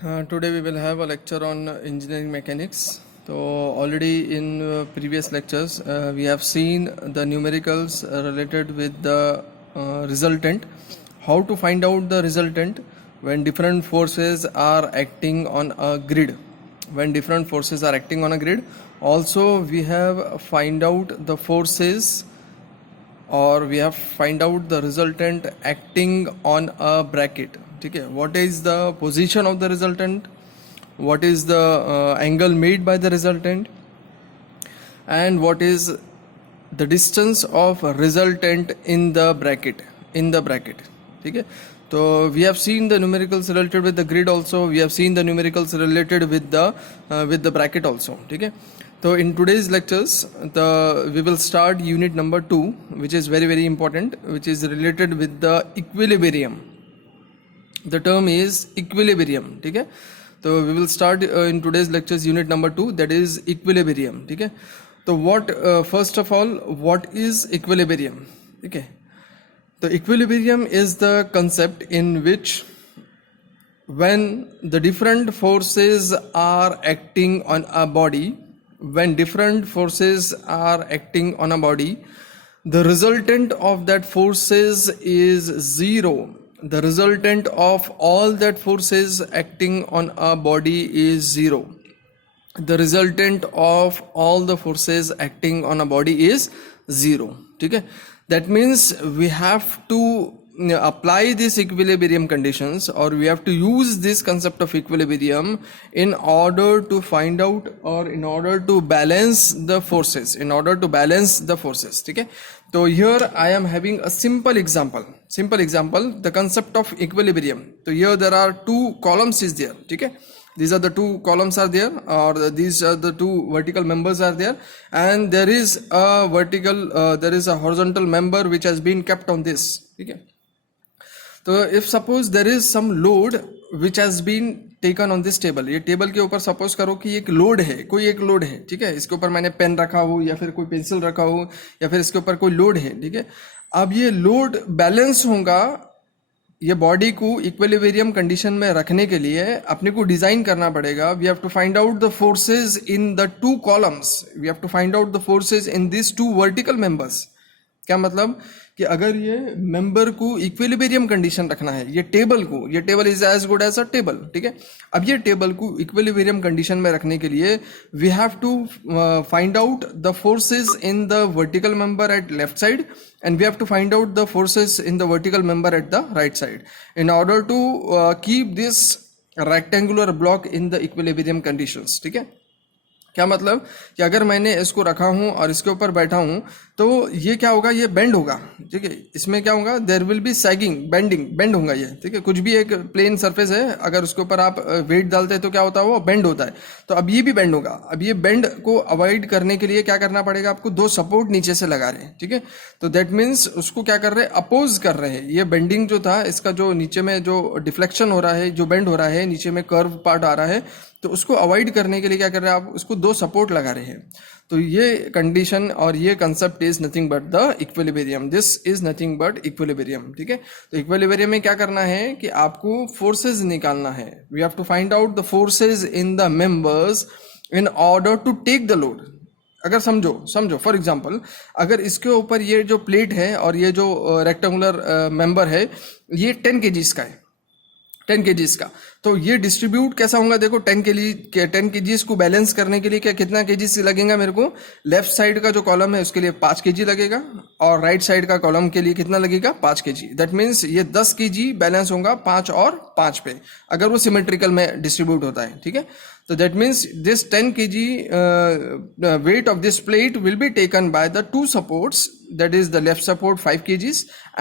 Today we will have a lecture on engineering mechanics. So already in previous lectures we have seen the numericals related with the resultant, how to find out the resultant when different forces are acting on a grid. When different forces are acting on a grid, also we have find out the forces, or we have find out the resultant acting on a bracket. Okay, what is the position of the resultant, what is the angle made by the resultant, and what is the distance of resultant in the bracket. Okay, so we have seen the numericals related with the grid also, we have seen the numericals related with the bracket also. Okay, so in today's lectures we will start unit number 2, which is very important, which is related with the equilibrium. The term is equilibrium. Okay, so we will start in today's lectures unit number 2, that is equilibrium. Okay, so first of all, what is equilibrium? Okay, the equilibrium is the concept in which when the different forces are acting on a body, the resultant of that forces is zero. The resultant of all that forces acting on a body is zero. The resultant of all the forces acting on a body is zero. Okay, that means we have to apply these equilibrium conditions, or we have to use this concept of equilibrium in order to find out, or in order to balance the forces, Okay, so here I am having a simple example, the concept of equilibrium. So here there are two columns is there. Okay, these are the two columns are there, or these are the two vertical members are there, and there is a horizontal member which has been kept on this. Okay, तो if suppose there is some load which has been taken on this table, ये table के ऊपर suppose करो कि एक load है, कोई एक लोड है. ठीक है, इसके ऊपर मैंने पेन रखा हो, या फिर कोई पेंसिल रखा हो, या फिर इसके ऊपर कोई लोड है. ठीक है, अब ये लोड बैलेंस होगा. ये बॉडी को इक्विलिब्रियम कंडीशन में रखने के लिए अपने को डिजाइन करना पड़ेगा. We have to find out the forces in the two columns, we have to find out the forces in this two vertical members. क्या मतलब कि अगर ये मेंबर को इक्विलिब्रियम कंडीशन रखना है, ये table is as good as a table. ठीक है, अब ये टेबल को इक्विलिब्रियम कंडीशन में रखने के लिए we have to find out the forces in the vertical member at left side, and we have to find out the forces in the vertical member at the right side in order to keep this rectangular block in the equilibrium conditions. ठीक है, क्या मतलब कि अगर मैंने इसको रखा हूं और इसके ऊपर बैठा हूं तो ये क्या होगा, ये बेंड होगा. ठीक है, इसमें क्या होगा, there will be sagging, bend होगा ये. ठीक है, कुछ भी एक प्लेन सरफेस है, अगर उसके ऊपर आप वेट डालते हैं तो क्या होता है, वो बेंड होता है. तो अब ये भी बेंड होगा. अब ये बेंड को अवॉइड करने के लिए क्या करना पड़ेगा, आपको दो सपोर्ट नीचे से लगा रहे हैं. ठीक है, तो दैट मीन्स उसको क्या कर रहे हैं, अपोज कर रहे हैं. ये बेंडिंग जो था, इसका जो नीचे में जो डिफ्लेक्शन हो रहा है, जो बेंड हो रहा है, नीचे में कर्व पार्ट आ रहा है, तो उसको अवॉइड करने के लिए क्या कर रहे हैं आप, उसको दो सपोर्ट लगा रहे हैं. तो ये कंडीशन और ये concept is nothing but the equilibrium. This is nothing but equilibrium. ठीक है, तो इक्विलिब्रियम में क्या करना है कि आपको फोर्सेज निकालना है. We have to find out the forces in the members in order to take the load. अगर समझो फॉर एग्जांपल, अगर इसके ऊपर ये जो प्लेट है और ये जो रेक्टेंगुलर मेंबर है, ये 10 kgs का है, 10 kgs का. तो ये डिस्ट्रीब्यूट कैसा होगा, देखो 10 kgs को बैलेंस करने के लिए क्या कितना kgs लगेगा मेरे को, लेफ्ट साइड का जो कॉलम है उसके लिए 5 kg लगेगा, और राइट साइड का कॉलम के लिए कितना लगेगा, 5 kg. दैट मीन्स ये 10 kg बैलेंस होगा 5 और 5 पे, अगर वो सिमेट्रिकल में डिस्ट्रीब्यूट होता है. ठीक है, तो that means this 10 kg weight of this plate will be taken by the two supports, that is the left support 5 kgs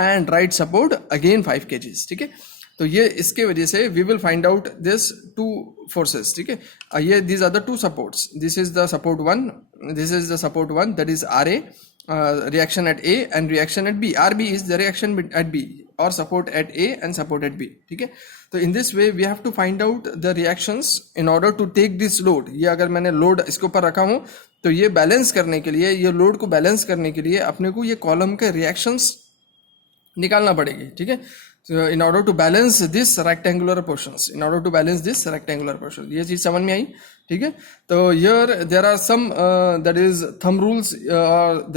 and right support again 5 kgs. ठीक है, तो ये इसके वजह से we will find out this two forces. ठीक है, ये these are the two supports. This is the support 1, that is RA, reaction at A, and reaction at B. RB is the reaction at B, or support at A and support at B. ठीक है, तो in this way we have to find out the reactions in order to take this load. ये अगर मैंने load इसके ऊपर रखा हूं, तो ये बैलेंस करने के लिए, ये लोड को बैलेंस करने के लिए अपने को ये कॉलम के रिएक्शंस निकालना पड़ेगी. ठीक है, So in order to balance this rectangular portions, in order to balance this rectangular portion, ये चीज समझ में आई, ठीक है. तो here there are some that is thumb rules,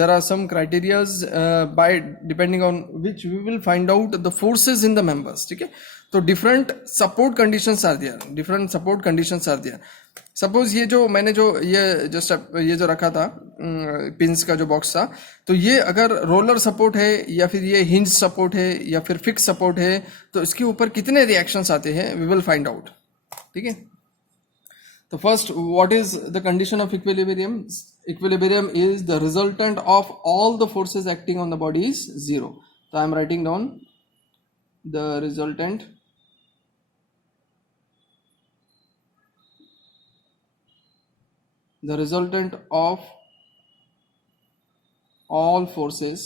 there are some criterias by depending on which we will find out the forces in the members, ठीक है. तो different support conditions are there, different support conditions are there. Suppose ये जो मैंने जो ये जो रखा था पिंस का जो बॉक्स था, तो ये अगर रोलर सपोर्ट है या फिर ये हिंज सपोर्ट है या फिर फिक्स सपोर्ट है, तो इसके ऊपर कितने रिएक्शंस आते हैं वी विल फाइंड आउट, ठीक है. तो first, what is the condition of equilibrium? Equilibrium is the resultant of all the forces acting on the body is zero. तो I am writing down the resultant of all forces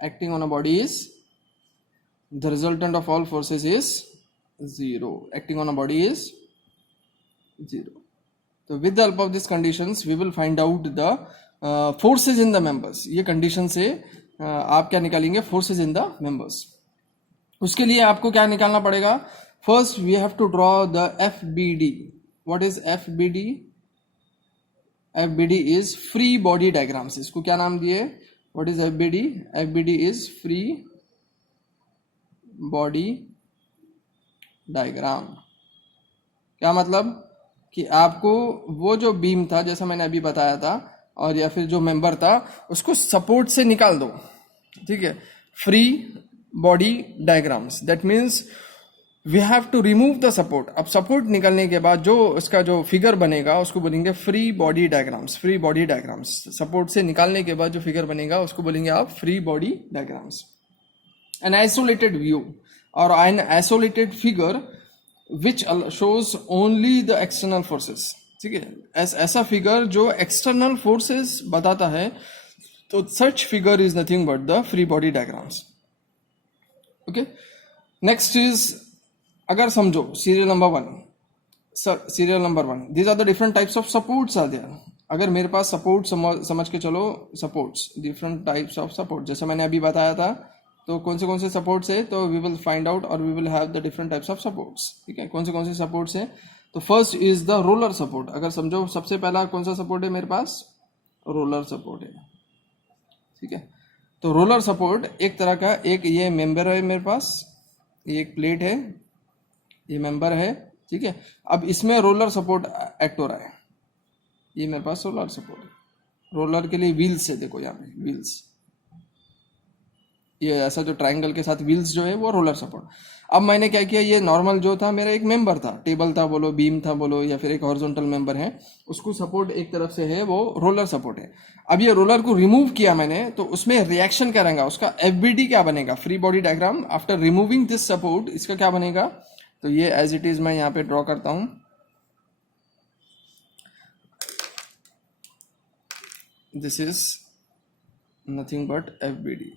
acting on a body is, the resultant of all forces is zero. Acting on a body is zero. So with the help of these conditions we will find out the forces in the members. ये condition से आप क्या निकालेंगे? forces in the members. उसके लिए आपको क्या निकालना पड़ेगा? First we have to draw the FBD. What is FBD? FBD is free body diagrams. इसको क्या नाम दिए? What is FBD? FBD is free body diagram. क्या मतलब कि आपको वो जो बीम था, जैसा मैंने अभी बताया था, और या फिर जो मेंबर था, उसको सपोर्ट से निकाल दो, ठीक है. Free body diagrams, that means we have to remove the support. अब सपोर्ट निकलने के बाद जो इसका जो फिगर बनेगा उसको बोलेंगे free body diagrams. Free body diagrams, support से निकालने के बाद जो फिगर बनेगा उसको बोलेंगे आप free body diagrams. An isolated view और an isolated figure which shows only the external forces, ठीक है. ऐसा फिगर जो एक्सटर्नल फोर्सेस बताता है, तो such figure is nothing but the free body diagrams. Okay, next is, अगर समझो serial number 1, these are the different types of supports are there. अगर मेरे पास सपोर्ट समझ के चलो, supports, different types of support, जैसे मैंने अभी बताया था, तो कौन से सपोर्ट्स है, तो वी विल फाइंड आउट और we will have the different types of supports, ठीक है. कौन से सपोर्ट्स है? तो first is the roller support. अगर समझो सबसे पहला कौन सा सपोर्ट है मेरे पास? रोलर सपोर्ट है, ठीक है. तो रोलर सपोर्ट एक तरह का, एक ये मेंबर है मेरे पास, ये एक प्लेट है, ये मेंबर है, ठीक है. अब इसमें रोलर सपोर्ट एक्ट हो रहा है. ये मेरे पास रोलर सपोर्ट है. रोलर के लिए व्हील्स है, देखो यहाँ पे व्हील्स, ये ऐसा जो ट्रायंगल के साथ व्हील्स जो है वो रोलर सपोर्ट. अब मैंने क्या किया, ये नॉर्मल जो था मेरा एक मेंबर था, टेबल था बोलो, बीम था बोलो, या फिर एक हॉरिजॉन्टल मेंबर है, उसको सपोर्ट एक तरफ से है, वो रोलर सपोर्ट है. अब ये रोलर को रिमूव किया मैंने, तो उसमें रिएक्शन क्या रहेगा, उसका एफबीडी क्या बनेगा? Free body diagram after removing this support, इसका क्या बनेगा? तो ये एज इट इज मैं यहाँ पे ड्रॉ करता हूं. This is nothing but FBD.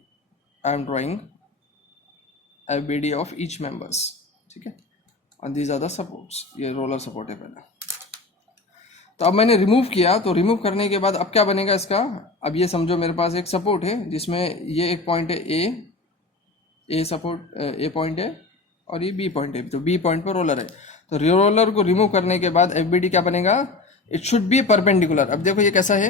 I am drawing FBD of each members, ठीक है. और दीज आर द सपोर्ट्स. ये रोलर सपोर्ट है पहला. तो अब मैंने रिमूव किया, तो रिमूव करने के बाद अब क्या बनेगा इसका? अब ये समझो मेरे पास एक सपोर्ट है जिसमें ये एक पॉइंट है ए सपोर्ट, ए पॉइंट है और ये बी पॉइंट है. तो बी पॉइंट पर रोलर है. तो रोलर को रिमूव करने के बाद FBD क्या बनेगा? It should be perpendicular. अब देखो ये कैसा है,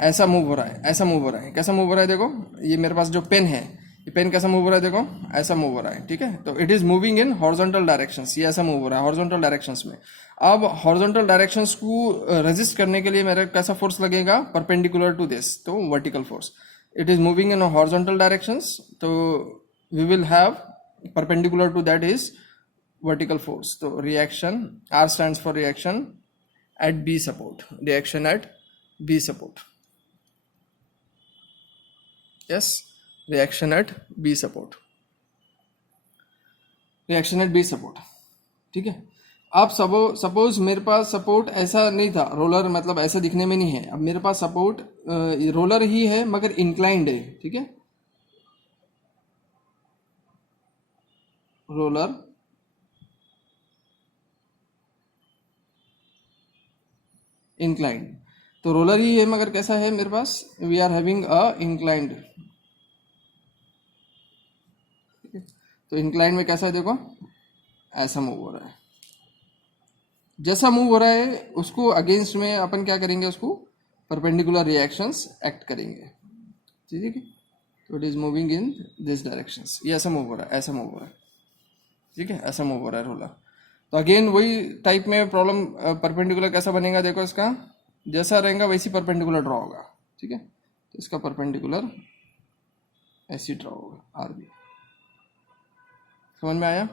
ऐसा मूव हो रहा है, ऐसा मूव हो रहा है. कैसा मूव हो रहा है? देखो ये मेरे पास जो पेन है, ये पेन कैसा मूव हो रहा है? देखो ऐसा मूव हो रहा है, ठीक है. तो it is moving in horizontal directions. ये ऐसा मूव हो रहा है हॉरिजॉन्टल डायरेक्शंस में. अब हॉरिजॉन्टल डायरेक्शंस को रेजिस्ट करने के लिए मेरा कैसा फोर्स लगेगा? परपेंडिकुलर टू दिस, तो vertical force. It is moving in horizontal directions, तो we will have perpendicular to that is vertical force. So reaction, R stands for reaction at B support. Reaction at B support. Yes, reaction at B support. Reaction at B support. ठीक है. अब suppose मेरे पास support ऐसा नहीं था, roller मतलब ऐसा दिखने में नहीं है. अब मेरे पास सपोर्ट रोलर ही है मगर इंक्लाइंड है, ठीक है. रोलर इंक्लाइंड, तो रोलर ही है मगर कैसा है मेरे पास? We are having a inclined तो इंक्लाइन में कैसा है देखो, ऐसा मूव हो रहा है। जैसा मूव हो रहा है उसको अगेंस्ट में अपन क्या करेंगे, उसको परपेंडिकुलर रिएक्शंस एक्ट करेंगे, ठीक है। तो it is moving in this directions, ये ऐसा मूव हो रहा है, ऐसा मूव हो रहा है, ठीक है, ऐसा मूव हो रहा है रोलर। तो अगेन वही टाइप में प्रॉब्लम, परपेंडिकुलर कैसा बनेगा देखो, इसका जैसा रहेगा वैसी परपेंडिकुलर ड्रॉ होगा, ठीक है। तो इसका परपेंडिकुलर ऐसी ड्रॉ होगा आर बी, समझ में आया,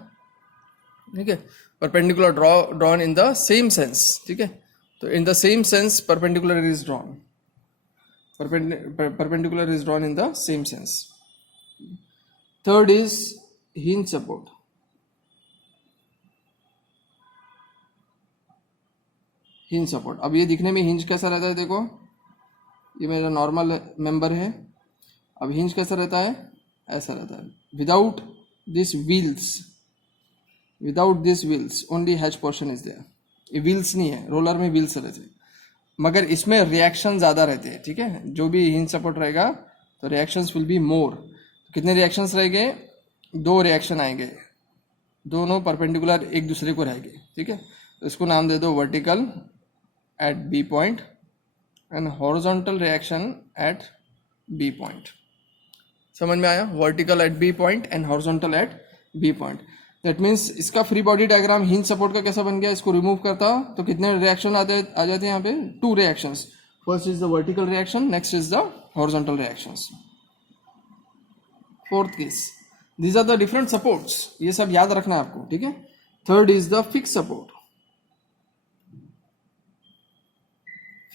ठीक है। Perpendicular drawn in the same sense, ठीक है। तो in the same sense perpendicular is drawn, perpendicular is drawn in the same sense. Third is hinge support. Hinge support, अब ये दिखने में हिंज कैसा रहता है देखो, ये मेरा नॉर्मल मेंबर है। अब हिंज कैसा रहता है, ऐसा रहता है, without this wheels, without this wheels only hatch portion is there. ये व्हील्स नहीं है, रोलर में व्हील्स रहते हैं, मगर इसमें रिएक्शन ज़्यादा रहते हैं, ठीक है। जो भी हिंज सपोर्ट रहेगा तो रिएक्शंस विल बी मोर। कितने रिएक्शंस रहेंगे, 2 रिएक्शन आएंगे, दोनों परपेंडिकुलर एक दूसरे को रहेंगे, ठीक है। तो इसको नाम दे दो vertical at B point and horizontal reaction at B point. समझ में आया, vertical at B point and horizontal at B point. That means इसका free body diagram hinge support का कैसा बन गया, इसको रिमूव करता तो कितने रिएक्शन आ जाते हैं यहाँ पे, 2 reactions. First is the vertical reaction, next is the horizontal reactions. Fourth case, these are the different supports, ये सब याद रखना है आपको, ठीक है। Third is the fix support.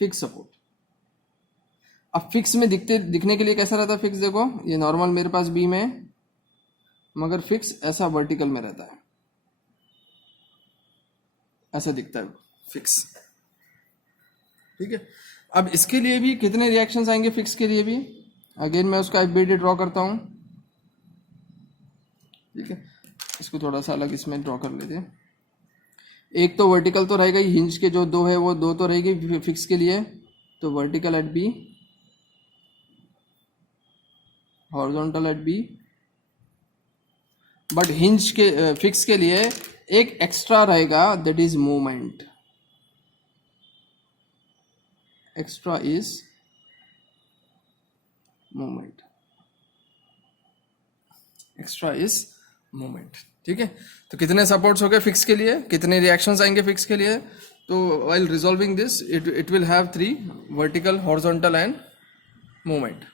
Fix support, अब फिक्स में दिखने के लिए कैसा रहता है फिक्स, देखो ये नॉर्मल मेरे पास बीम है, मगर फिक्स ऐसा वर्टिकल में रहता है, ऐसा दिखता है फिक्स, ठीक है। अब इसके लिए भी कितने रिएक्शंस आएंगे फिक्स के लिए भी, अगेन मैं उसका एफबीडी ड्रॉ करता हूं, ठीक है। इसको थोड़ा सा अलग इसमें ड्रॉ कर लेते हैं। एक तो वर्टिकल तो रहेगा ही, हिंज के जो 2 है वो 2 तो रहेगी फिक्स के लिए, तो vertical at B, horizontal at B. But hinge के फिक्स के लिए एक एक्स्ट्रा रहेगा, that is movement. Extra is movement, extra is movement, ठीक है। तो कितने सपोर्ट्स हो गए फिक्स के लिए, कितने रिएक्शंस आएंगे फिक्स के लिए, तो while resolving this it will have 3, vertical, horizontal and movement.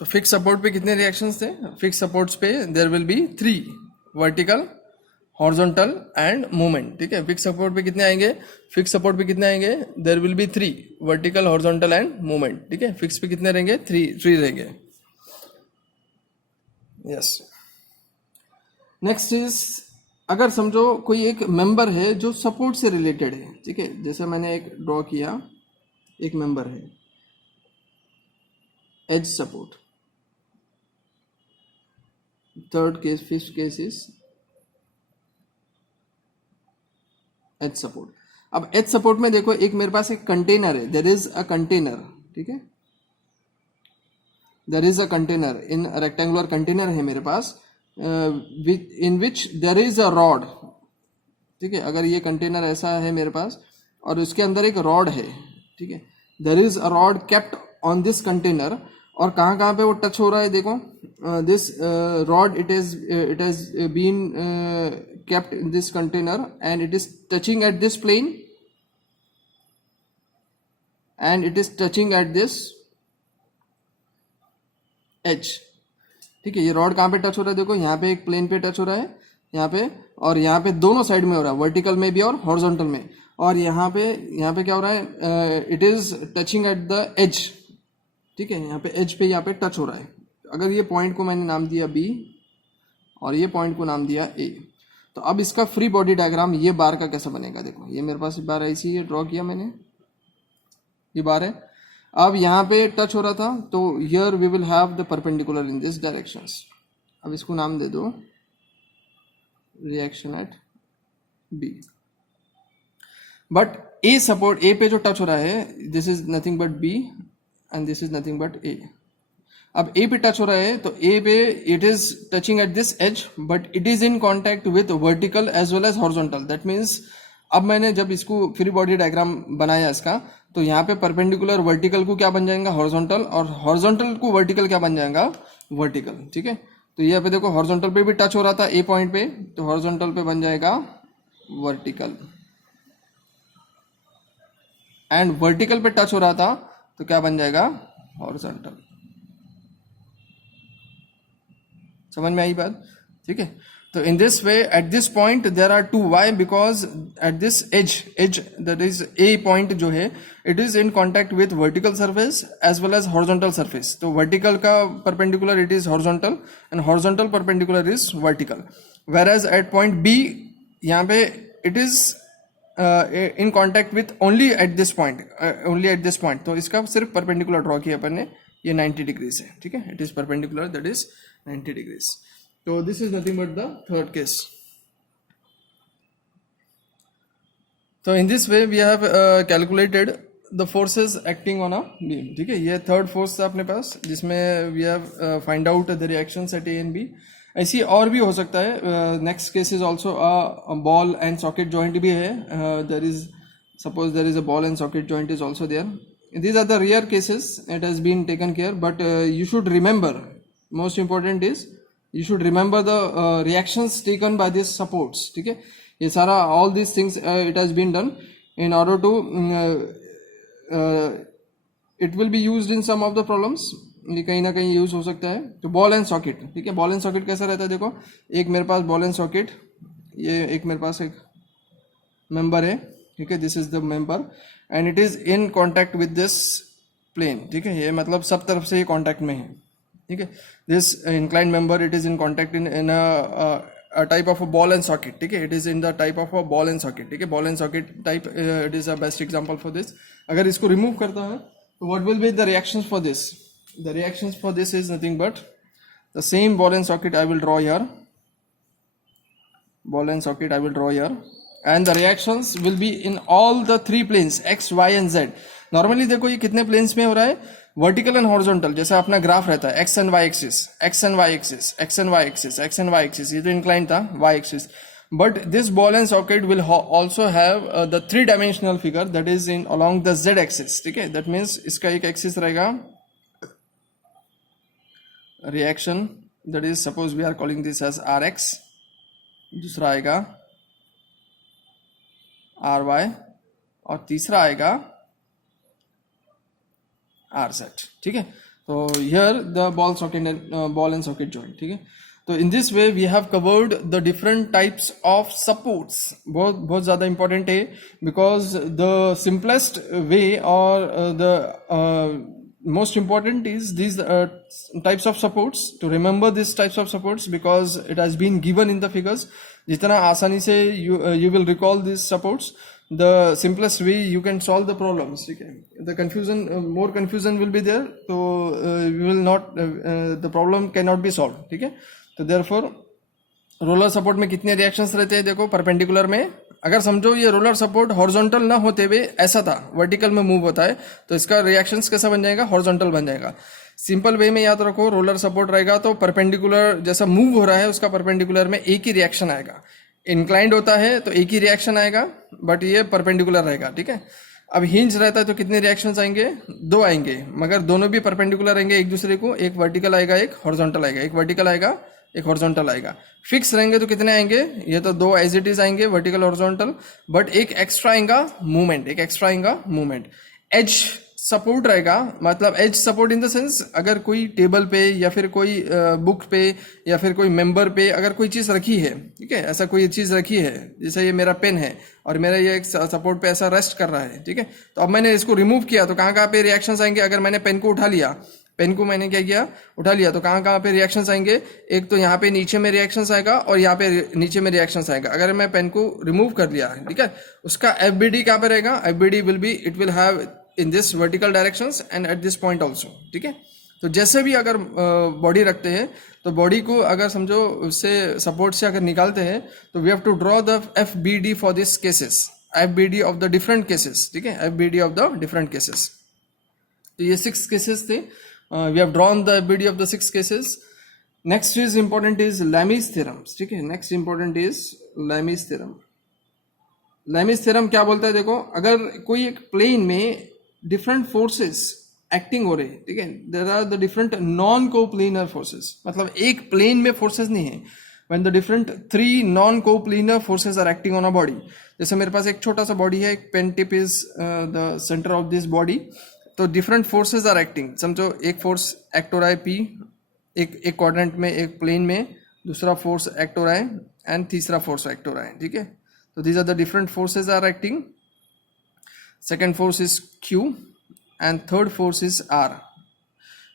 तो फिक्स सपोर्ट पे कितने रिएक्शंस थे, फिक्स सपोर्ट्स पे there will be 3, vertical, horizontal and movement, ठीक है। फिक्स सपोर्ट पे कितने आएंगे, फिक्स सपोर्ट पे कितने आएंगे, there will be 3, vertical, horizontal and movement, ठीक है। फिक्स पे कितने रहेंगे, 3 रहेंगे, यस। नेक्स्ट इज, अगर समझो कोई एक मेंबर है जो सपोर्ट से रिलेटेड है, ठीक है, जैसे मैंने एक ड्रॉ किया, एक मेंबर है edge support. Third case, fifth case is edge support. अब एज सपोर्ट में देखो, एक मेरे पास एक कंटेनर है, देयर इज अ कंटेनर, ठीक है, there is a container, in rectangular container है मेरे पास, in which there is a rod, ठीक है। अगर ये कंटेनर ऐसा है मेरे पास और उसके अंदर एक रॉड है, ठीक है, there is a rod kept on this container, और कहाँ कहाँ पे वो टच हो रहा है देखो, this rod it has been kept in this container and it is touching at this plane and it is touching at this edge, ठीक है। ये रॉड कहाँ पे टच हो रहा है देखो, यहाँ पे एक प्लेन पे टच हो रहा है, यहाँ पे, और यहाँ पे दोनों साइड में हो रहा है, वर्टिकल में भी और हॉरिजॉन्टल में, और यहाँ पे क्या हो रहा है, it is touching at the edge, ठीक है। यहाँ पे एज पे यहाँ पे टच हो रहा है। अगर ये पॉइंट को मैंने नाम दिया बी और ये पॉइंट को नाम दिया ए, तो अब इसका फ्री बॉडी डायग्राम ये बार का कैसा बनेगा, देखो ये मेरे पास बार ऐसी है, ड्रॉ किया मैंने, ये बार है। अब यहाँ पे टच हो रहा था, तो here we will have the perpendicular in this directions. अब इसको नाम दे दो reaction at B. But A support, A पे जो टच हो रहा है, this is nothing but B and this is nothing but A. अब ए पे टच हो रहा है तो ए पे it is touching at this edge but it is in contact with vertical as well as horizontal. That means अब मैंने जब इसको फ्री बॉडी डायग्राम बनाया इसका तो यहाँ पे परपेंडिकुलर वर्टिकल को क्या बन जाएगा हॉरिजॉन्टल और हॉरिजॉन्टल को वर्टिकल क्या बन जाएगा वर्टिकल. ठीक है, तो यहाँ पे देखो हॉरिजॉन्टल पे भी टच हो रहा था ए पॉइंट पे तो हॉरिजॉन्टल पे बन जाएगा वर्टिकल एंड वर्टिकल पे टच हो रहा था तो क्या बन जाएगा हॉरिजॉन्टल. समझ में आई बात. ठीक है, तो in this way at this point there are two. Why? Because at this edge that is a point जो है it is in contact with vertical surface as well as horizontal surface. तो vertical का perpendicular it is horizontal and horizontal perpendicular is vertical. Whereas at point B यहाँ पे it is in contact with only at this point. तो इसका सिर्फ perpendicular draw किया अपन ने, ये 90 डिग्रीज है. ठीक है, it is perpendicular that is 90 degrees. So this is nothing but the third case. So in this way we have calculated the forces acting on a beam. ठीक है, ये थर्ड फोर्स था अपने पास जिसमें we have find out the reactions at A and B. ऐसी और भी हो सकता है. Next case is also ball and socket joint भी है. There is suppose there is a ball and socket joint is also there. These are the rare cases. It has been taken care, but you should remember. Most important is you should remember the reactions taken by these supports. ठीक है, ये सारा all these things it has been done in order to it will be used in some of the problems. ये कहीं ना कहीं use हो सकता है. तो बॉल एंड सॉकेट. ठीक है, बॉल एंड सॉकेट कैसा रहता है देखो, एक मेरे पास बॉल एंड सॉकेट, ये एक मेरे पास एक मेंबर है. ठीक है, this is the member and it is in contact with this plane. ठीक है, ये मतलब सब तरफ से ये कॉन्टैक्ट में है. ठीक है, this inclined member it is in contact in a type of a ball and socket. ठीक है, it is in the type of a ball and socket. ठीक है, ball and socket type it is a best example for this. अगर इसको remove करता है तो what will be the reactions for this? The reactions for this is nothing but the same ball and socket I will draw here. Ball and socket I will draw here, and the reactions will be in all the three planes x, y and z. Normally देखो ये कितने planes में हो रहा है, vertical and horizontal. जैसा अपना graph रहता है X and Y axis, X and Y axis, X and Y axis, X and Y axis. ये तो इंक्लाइन था Y axis. But this ball and socket will also have the 3-dimensional figure that is in along the Z axis. ठीक है, that means इसका एक axis रहेगा reaction, that is suppose we are calling this as R X. दूसरा आएगा R Y और तीसरा आएगा आर सेट. ठीक है, तो here the ball and socket joint. ठीक है, तो in this way we have covered the different types of supports. बहुत ज़्यादा इंपॉर्टेंट है बिकॉज द सिंपलेस्ट वे और the most important is these types of supports. To remember these types of supports because it has been given in the figures. जितना आसानी से you will recall these supports, the simplest way you can solve the problems. ठीक है, the confusion, more confusion will be there, so you will not the problem cannot be solved. ठीक है, तो therefore roller support में कितने reactions रहते हैं देखो. परपेंडिकुलर में अगर समझो ये रोलर सपोर्ट हॉरिजॉन्टल ना होते हुए ऐसा था, वर्टिकल में मूव होता है, तो इसका रिएक्शंस कैसा बन जाएगा, हॉरिजॉन्टल बन जाएगा. सिंपल वे में याद रखो, रोलर सपोर्ट रहेगा तो परपेंडिकुलर जैसा मूव हो रहा है उसका परपेंडिकुलर में एक ही रिएक्शन आएगा. इंक्लाइंड होता है तो एक ही रिएक्शन आएगा, बट ये परपेंडिकुलर रहेगा. ठीक है, अब हिंज रहता है तो कितने रिएक्शंस आएंगे, 2 आएंगे, मगर दोनों भी परपेंडिकुलर रहेंगे एक दूसरे को. एक वर्टिकल आएगा, एक हॉरिजॉन्टल आएगा, एक वर्टिकल आएगा, एक हॉरिजॉन्टल आएगा. फिक्स रहेंगे तो कितने आएंगे, ये तो 2 एज इट इज आएंगे, वर्टिकल हॉरिजॉन्टल, बट एक एक्स्ट्रा आएगा मूवमेंट, एज सपोर्ट रहेगा. मतलब edge support in the sense अगर कोई टेबल पे या फिर कोई बुक पे या फिर कोई मेंबर पे अगर कोई चीज़ रखी है, ठीक है, ऐसा कोई चीज़ रखी है, जैसे ये मेरा पेन है और मेरा ये एक सपोर्ट पे ऐसा रेस्ट कर रहा है. ठीक है, तो अब मैंने इसको रिमूव किया तो कहाँ पे रिएक्शंस आएंगे. अगर मैंने पेन को उठा लिया, पेन को मैंने क्या किया, उठा लिया, तो कहाँ पे रिएक्शंस आएंगे. एक तो यहाँ पे नीचे में रिएक्शंस आएगा और यहाँ पे नीचे में रिएक्शंस आएगा. अगर मैं पेन को रिमूव कर लिया, ठीक है, उसका एफबीडी कहाँ पे रहेगा, FBD will be, it will have in this vertical directions and eight this point also. ठीक है, तो जैसे भी अगर बॉडी रखते हैं तो बॉडी को अगर समझो उससे सपोर्ट से अगर निकालते हैं तो we have to draw the FBD for this cases, FBD of the different cases. ठीक है, FBD of the different cases. तो ये 6 केसेस थे. We have drawn the ability of the 6 cases. Next is important is Lami's theorem. ठीक है, next important is Lami's theorem. Lami's theorem क्या बोलता है? देखो, अगर कोई एक प्लेन में डिफरेंट फोर्सेस एक्टिंग हो रहे, ठीक है, there are the different non coplanar forces. मतलब एक प्लेन में फोर्सेस नहीं है. When the different 3 non-coplanar forces are acting on a body. जैसे मेरे पास एक छोटा सा बॉडी है, एक pen tip is the centre of this body, तो डिफरेंट फोर्सेस आर एक्टिंग. समझो एक फोर्स एक्ट हो रहा है पी, एक क्वाड्रेंट में, एक प्लेन में, दूसरा फोर्स एक्ट हो रहा है एंड तीसरा फोर्स एक्ट हो रहा है. ठीक है, तो these are the different forces are acting. Second force is Q and third force is R.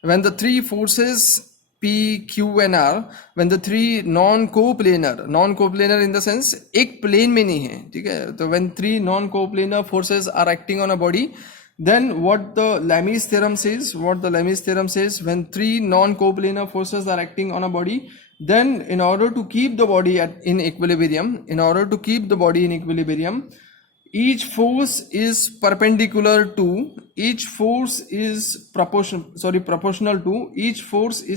When the 3 forces P, Q and R, when the 3 non-coplanar in the sense एक plane में नहीं है, ठीक है, तो when 3 non-coplanar forces are acting on a body, then what the Lami's theorem says, when 3 non-coplanar forces are acting on a body, then in order to keep the body in equilibrium, each force is proportional to each force is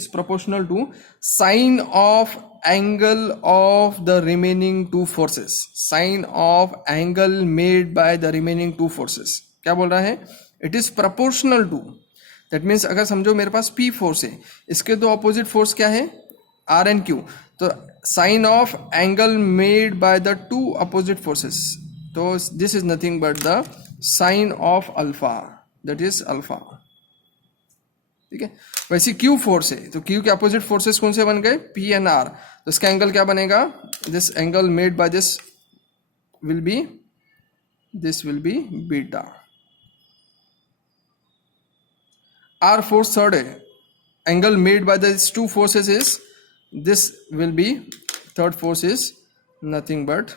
proportional to sine of angle of the remaining 2 forces. Sine of angle made by the remaining 2 forces. क्या बोल रहा है? It is proportional to. That means अगर समझो मेरे पास P force है, इसके 2 opposite force क्या है? R and Q. तो sine of angle made by the 2 opposite forces. तो this is nothing but the sine of alpha, that is alpha. ठीक है, वैसे क्यू फोर्स है, तो क्यू के अपोजिट फोर्सेस कौन से बन गए? P and R. तो इसका एंगल क्या बनेगा? This angle made by this will be beta. R force third है, angle made by this 2 forces is this will be, third force is nothing but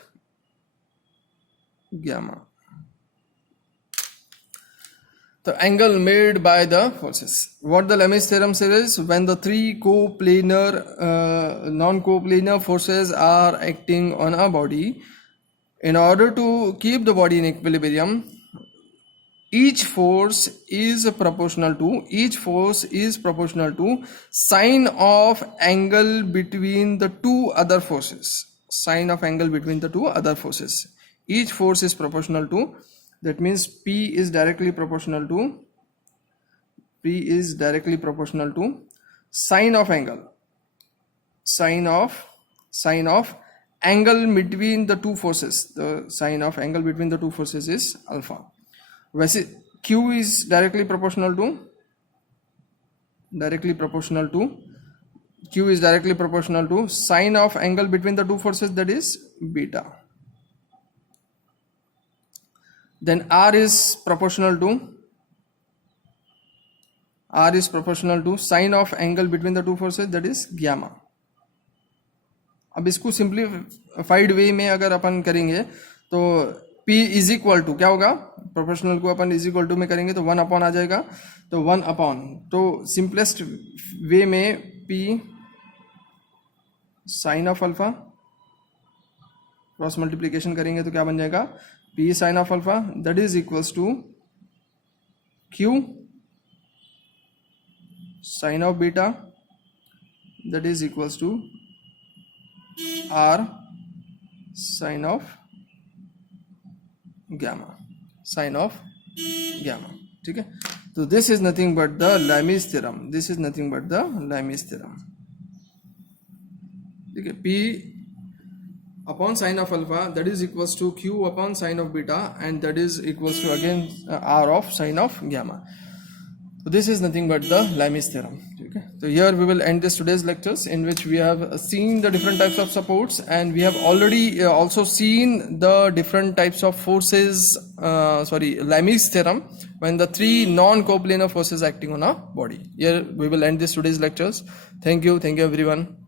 gamma. The angle made by the forces. What the Lami's theorem says is, when the 3 non-coplanar forces are acting on a body, in order to keep the body in equilibrium, each force is proportional to sine of angle between the 2 other forces. Each force is proportional to, that means P is directly proportional to sine of angle between the 2 forces. The sine of angle between the 2 forces is alpha. वैसे Q is directly proportional to sine of angle between the 2 forces, that is beta. Then R is proportional to sine of angle between the 2 forces, that is gamma. अब इसको simplified वे में अगर अपन करेंगे तो P is equal to क्या होगा? Proportional को अपन is equal to में करेंगे तो 1 अपॉन आ जाएगा. तो 1 अपॉन, तो सिंपलेस्ट वे में P sine of alpha, cross multiplication करेंगे तो क्या बन जाएगा? P sin of alpha, that is equals to Q sin of beta, that is equals to R sin of gamma. ठीक है, तो this is nothing but the Lami's theorem. ठीक है, P upon sine of alpha, that is equals to Q upon sine of beta, and that is equals to again R of sine of gamma. So this is nothing but the Lami's theorem. Okay, so here we will end this today's lectures, in which we have seen the different types of supports, and we have already also seen the different types of forces, Lami's theorem, when the 3 non-coplanar forces acting on a body. Here we will end this today's lectures. Thank you everyone.